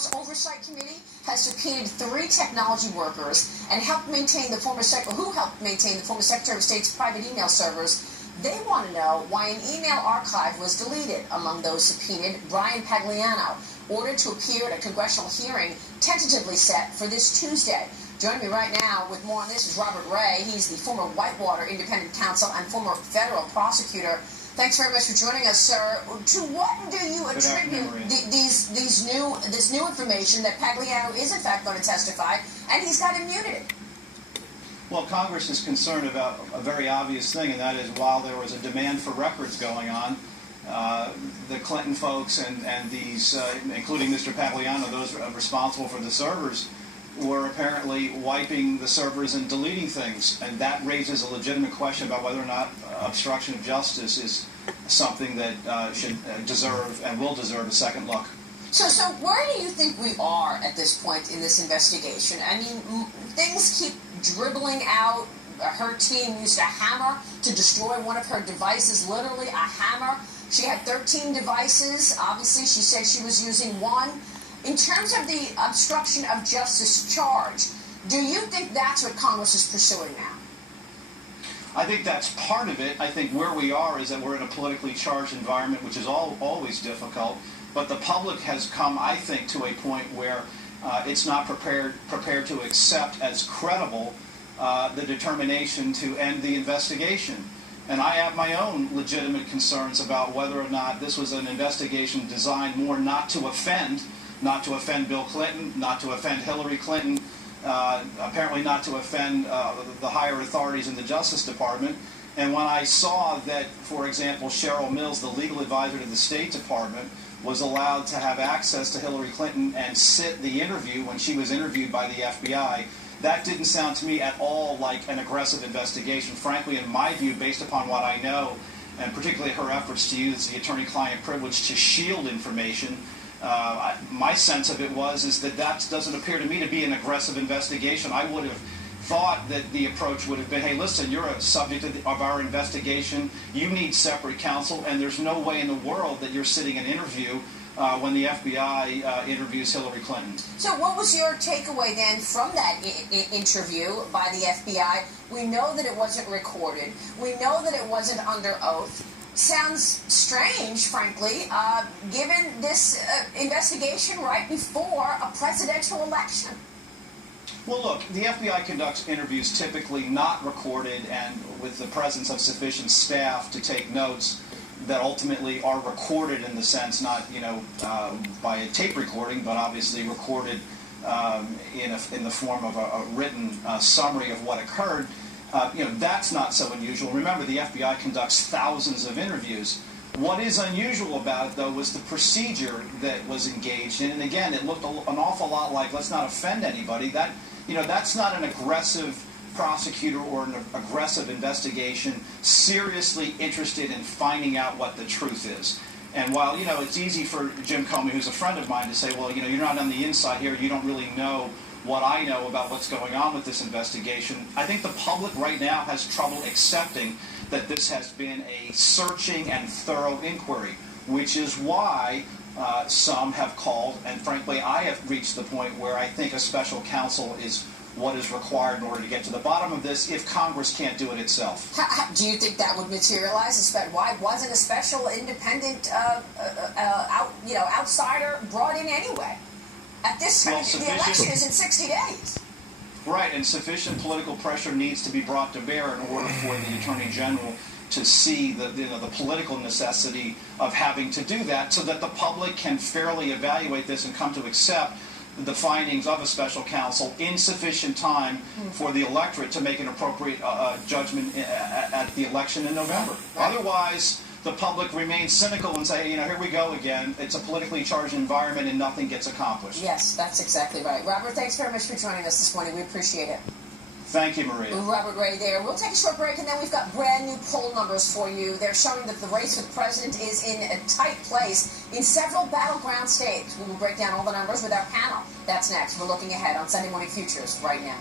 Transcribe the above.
House Oversight Committee has subpoenaed 3 technology workers and helped maintain the former Secretary of State's private email servers. They want to know why an email archive was deleted. Among those subpoenaed, Brian Pagliano, ordered to appear at a congressional hearing tentatively set for this Tuesday. Joining me right now with more on this is Robert Ray. He's the former Whitewater independent counsel and former federal prosecutor. Thanks very much for joining us, sir. To what do you attribute this new information that Pagliano is in fact going to testify, and he's got immunity? Well, Congress is concerned about a very obvious thing, and that is while there was a demand for records going on, the Clinton folks and these, including Mr. Pagliano, those responsible for the servers, were apparently wiping the servers and deleting things, and that raises a legitimate question about whether or not obstruction of justice is something that should deserve and will deserve a second look. So where do you think we are at this point in this investigation? I mean, things keep dribbling out. Her team used a hammer to destroy one of her devices, literally a hammer. She had 13 devices. Obviously, she said she was using one. In terms of the obstruction of justice charge, do you think that's what Congress is pursuing now? I think that's part of it. I think where we are is that we're in a politically charged environment, which is always difficult. But the public has come, I think, to a point where it's not prepared to accept as credible the determination to end the investigation. And I have my own legitimate concerns about whether or not this was an investigation designed more not to offend Bill Clinton, not to offend Hillary Clinton, apparently not to offend the higher authorities in the Justice Department. And when I saw that, for example, Cheryl Mills, the legal advisor to the State Department, was allowed to have access to Hillary Clinton and sit the interview when she was interviewed by the FBI, that didn't sound to me at all like an aggressive investigation. Frankly, in my view, based upon what I know, and particularly her efforts to use the attorney-client privilege to shield information, my sense of it is that doesn't appear to me to be an aggressive investigation. I would have thought that the approach would have been, hey, listen, you're a subject of our investigation, you need separate counsel, and there's no way in the world that you're sitting an interview when the FBI interviews Hillary Clinton. So what was your takeaway then from that interview by the FBI? We know that it wasn't recorded. We know that it wasn't under oath. Sounds strange, frankly, given this investigation right before a presidential election. Well, look, the FBI conducts interviews typically not recorded and with the presence of sufficient staff to take notes that ultimately are recorded in the sense not, by a tape recording, but obviously recorded in the form of a written summary of what occurred. That's not so unusual. Remember, the FBI conducts thousands of interviews. What is unusual about it, though, was the procedure that was engaged in. And again, it looked an awful lot like, let's not offend anybody. That's not an aggressive prosecutor or an aggressive investigation seriously interested in finding out what the truth is. And while, it's easy for Jim Comey, who's a friend of mine, to say, well, you're not on the inside here, you don't really know what I know about what's going on with this investigation, I think the public right now has trouble accepting that this has been a searching and thorough inquiry, which is why some have called, and frankly I have reached the point where I think a special counsel is what is required in order to get to the bottom of this if Congress can't do it itself. Do you think that would materialize? Why wasn't a special independent outsider brought in anyway? At this time, the election is in 60 days. Right, and sufficient political pressure needs to be brought to bear in order for the Attorney General to see the political necessity of having to do that so that the public can fairly evaluate this and come to accept the findings of a special counsel in sufficient time for the electorate to make an appropriate judgment at the election in November. Otherwise, the public remains cynical and say, here we go again. It's a politically charged environment and nothing gets accomplished. Yes, that's exactly right. Robert, thanks very much for joining us this morning. We appreciate it. Thank you, Maria. Robert Ray there. We'll take a short break, and then we've got brand new poll numbers for you. They're showing that the race for the president is in a tight place in several battleground states. We will break down all the numbers with our panel. That's next. We're looking ahead on Sunday Morning Futures right now.